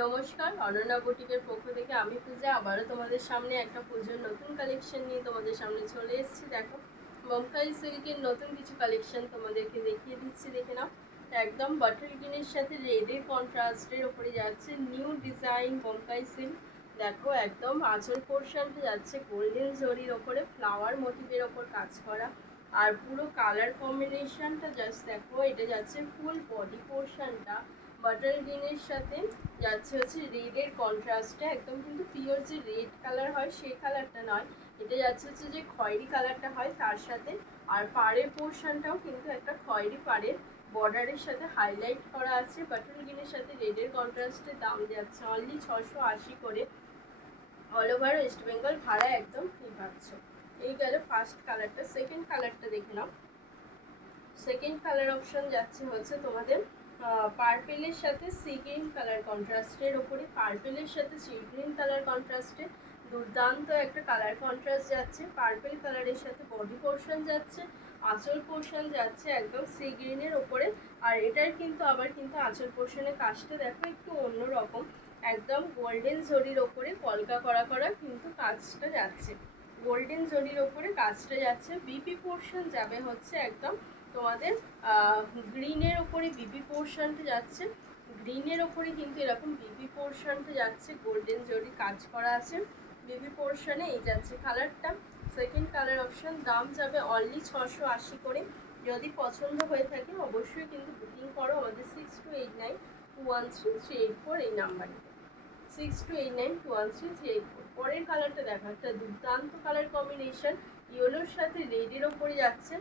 নমস্কার, অনন্যা বুটিকের পক্ষ থেকে আমি পূজা আবারও তোমাদের সামনে একটা পুজোর নতুন কালেকশন নিয়ে তোমাদের সামনে চলে এসেছি। দেখো, বোমকাই সিল্কের নতুন কিছু কালেকশন তোমাদেরকে দেখিয়ে দিচ্ছি, দেখে নাও। একদম বাটার গ্রিনের সাথে রেডের কন্ট্রাস্টের ওপরে যাচ্ছে নিউ ডিজাইন বোমকাই সিল্ক। দেখো, একদম আঁচল পোর্শনটা যাচ্ছে গোল্ডেন জরির ওপরে ফ্লাওয়ার মোটিভের ওপর কাজ করা। আর পুরো কালার কম্বিনেশনটা জাস্ট দেখো, এটা যাচ্ছে ফুল বডি পোর্শনটা বাটার গ্রিনের সাথে যাচ্ছে হচ্ছে রেডের কন্ট্রাস্টে, একদম কিন্তু পিওর যে রেড কালার হয় সেই কালারটা নয়, এটা যাচ্ছে হচ্ছে যে খয়েরি কালারটা হয় তার সাথে। আর পাড়ের পোর্শনটাও কিন্তু একটা খয়েরি পাড়ের বর্ডারের সাথে হাইলাইট করা আছে। বাটার গ্রিনের সাথে রেডের কন্ট্রাস্টে দাম যাচ্ছে অনলি 680 করে। অল ওভার ওয়েস্ট বেঙ্গল ভাড়া একদম ফ্রি পাচ্ছ। এই গেল ফার্স্ট কালারটা। সেকেন্ড কালারটা দেখে নাও। সেকেন্ড কালার অপশন যাচ্ছে হচ্ছে তোমাদের পার্পেলের সাথে সি গ্রিন কালার কন্ট্রাস্টের ওপরে, পার্পেলের সাথে সি গ্রিন কালার কন্ট্রাস্টে দুর্দান্ত একটা কালার কন্ট্রাস্ট যাচ্ছে। পার্পেল কালারের সাথে বডি পোর্শন যাচ্ছে, আঁচল পোর্শন যাচ্ছে একদম সি গ্রিনের ওপরে। আর এটার কিন্তু আবার কিন্তু আঁচল পোর্শনের কাজটা দেখো একটু অন্যরকম, একদম গোল্ডেন জরির ওপরে কলকা করা করা কিন্তু কাজটা যাচ্ছে, গোল্ডেন জরির ওপরে কাজটা যাচ্ছে। বিপি পোর্শন যাবে হচ্ছে একদম তোমাদের গ্রিনের ওপরে বিপি পোর্শনটা যাচ্ছে, গ্রিনের ওপরে কিন্তু এরকম বিপি পোর্শনটা যাচ্ছে, গোল্ডেন জরি কাজ করা আছে বিপি পোর্শনে। এই যাচ্ছে কালারটা। সেকেন্ড কালার অপশন, দাম যাবে অনলি 680 করে। যদি পছন্দ হয়ে থাকে অবশ্যই কিন্তু বুকিং করো আমাদের 6289213384 এই নাম্বারে, 6289213384। পরের কালারটা দেখা, একটা দুর্দান্ত কালার কম্বিনেশন, ইয়েলোর সাথে রেডের ওপরে যাচ্ছে।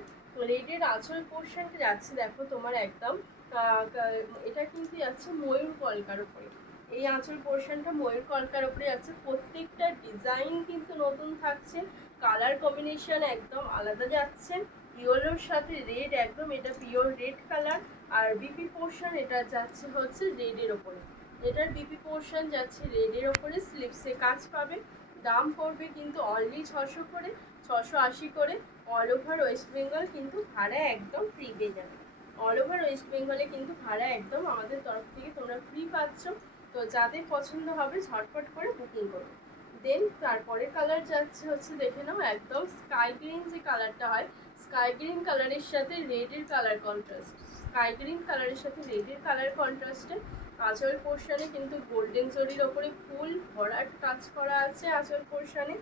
রেডের আঁচল পোর্শনটা যাচ্ছে দেখো তোমার একদম এটা কিন্তু যাচ্ছে ময়ূর কলকার ওপরে। এই আঁচল পোর্শনটা ময়ূর কলকার ওপরে যাচ্ছে। প্রত্যেকটা ডিজাইন কিন্তু নতুন থাকছে, কালার কম্বিনেশন একদম আলাদা যাচ্ছে। ইয়েলোর সাথে রেড, একদম এটা পিওর রেড কালার। আর বিপি পোর্শন এটা যাচ্ছে হচ্ছে রেডের ওপরে, এটার বিপি পোর্শন যাচ্ছে রেডের ওপরে, স্লিপসে কাজ পাবে। দাম পড়বে কিন্তু অনলি 600 করে, 680 করে। অল ওভার ওয়েস্ট বেঙ্গল কিন্তু ভাড়া একদম ফ্রি পেয়ে যাবে। অল ওভার ওয়েস্ট বেঙ্গলে কিন্তু ভাড়া একদম আমাদের তরফ থেকে তোমরা ফ্রি পাচ্ছ। তো যাদের পছন্দ হবে ঝটপট করে বুকিং করো। দেন তারপরে কালার যাচ্ছে হচ্ছে দেখে নাও, একদম স্কাই গ্রিন যে কালারটা হয়, স্কাই গ্রিন কালারের সাথে রেডের কালার কন্ট্রাস্ট, স্কাই গ্রিন কালারের সাথে রেডের কালার কন্ট্রাস্টে আঁচল পোর্শনে কিন্তু গোল্ডেন জরির ওপরে ফুল ভরাট কাজ করা আছে আঁচল পোর্শনে।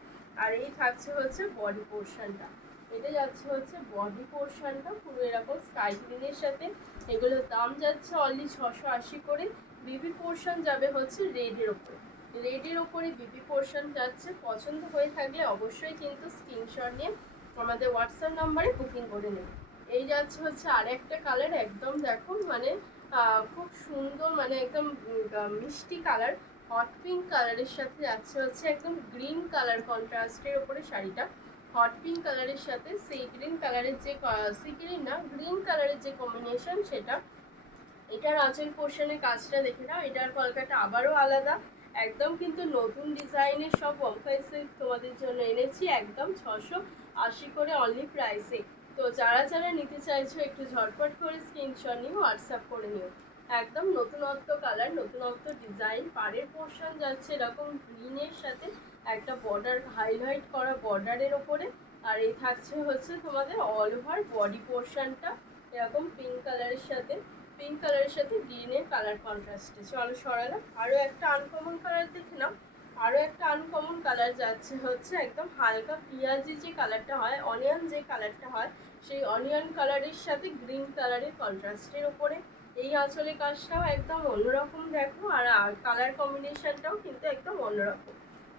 আর এই থাকছে হচ্ছে বডি পোর্শনটা, এটা যাচ্ছে হচ্ছে বডি পোর্শনটা পুরো এরকম স্কাই গ্রিনের সাথে। এগুলোর দাম যাচ্ছে অনলি 680 করে। বিবি পোর্শন যাবে হচ্ছে রেডের ওপরে, রেডের ওপরে বিবি পোর্শন যাচ্ছে। পছন্দ হয়ে থাকলে অবশ্যই কিন্তু স্ক্রিনশট নিয়ে আমাদের হোয়াটসঅ্যাপ নাম্বারে বুকিং করে নেবে। এই যাচ্ছে হচ্ছে আর একটা কালার, একদম দেখো মানে খুব সুন্দর, মানে একদম মিষ্টি কালার, হট পিঙ্ক কালারের সাথে যাচ্ছে হচ্ছে একদম গ্রিন কালার কন্ট্রাস্টের ওপরে শাড়িটা। হট পিঙ্ক কালারের সাথে সেই গ্রিন কালারের যে সি গ্রিন না গ্রিন কালারের যে কম্বিনেশন সেটা। এটার আঁচল পোর্শনের কাজটা দেখে নাও, এটার কলকাটা আবারও আলাদা, একদম কিন্তু নতুন ডিজাইনের সব বোমকাই সিল্ক তোমাদের জন্য এনেছি একদম 680 করে অনলি প্রাইসে। তো যারা যারা নিতে চাইছো একটু ঝটপট করে স্ক্রিনশট নিয়ে হোয়াটসঅ্যাপ করে নিও। একদম নতুনত্ব কালার, নতুনত্ব ডিজাইন। পাড়ের পোর্শন যাচ্ছে এরকম গ্রিনের সাথে একটা বর্ডার হাইলাইট করা বর্ডারের ওপরে। আর এই থাকছে হচ্ছে তোমাদের অল ওভার বডি পোর্শনটা এরকম পিঙ্ক কালারের সাথে, পিঙ্ক কালারের সাথে গ্রিনের কালার কন্ট্রাস্টে। চলো সরালাম। আরও একটা আনকমন কালার দেখে নাও। আরও একটা আনকমন কালার যাচ্ছে হচ্ছে একদম হালকা পিঁয়াজি যে কালারটা হয়, অনিয়ন যে কালারটা হয়, সেই অনিয়ন কালারের সাথে গ্রিন কালারের কন্ট্রাস্টের ওপরে। এই আঁচলে কাজটাও একদম অন্যরকম দেখো, আর কালার কম্বিনেশনটাও কিন্তু একদম অন্যরকম।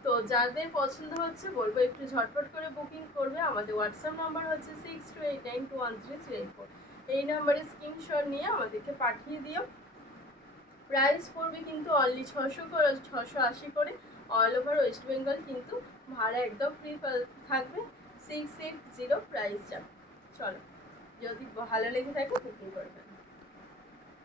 তো যাদের পছন্দ হচ্ছে বলবো একটু ঝটপট করে বুকিং করবে। আমাদের হোয়াটসঅ্যাপ নাম্বার হচ্ছে 6289213384। এই নাম্বারে স্ক্রিনশট নিয়ে আমাদেরকে পাঠিয়ে দিও। প্রাইস পড়বে কিন্তু অনলি 600 করে, 680 করে। অল ওভার ওয়েস্ট বেঙ্গল কিন্তু ভাড়া একদম ফ্রি থাকবে, 680 প্রাইস যাবে। চলো, যদি ভালো লেগে থাকে বুকিং করবে।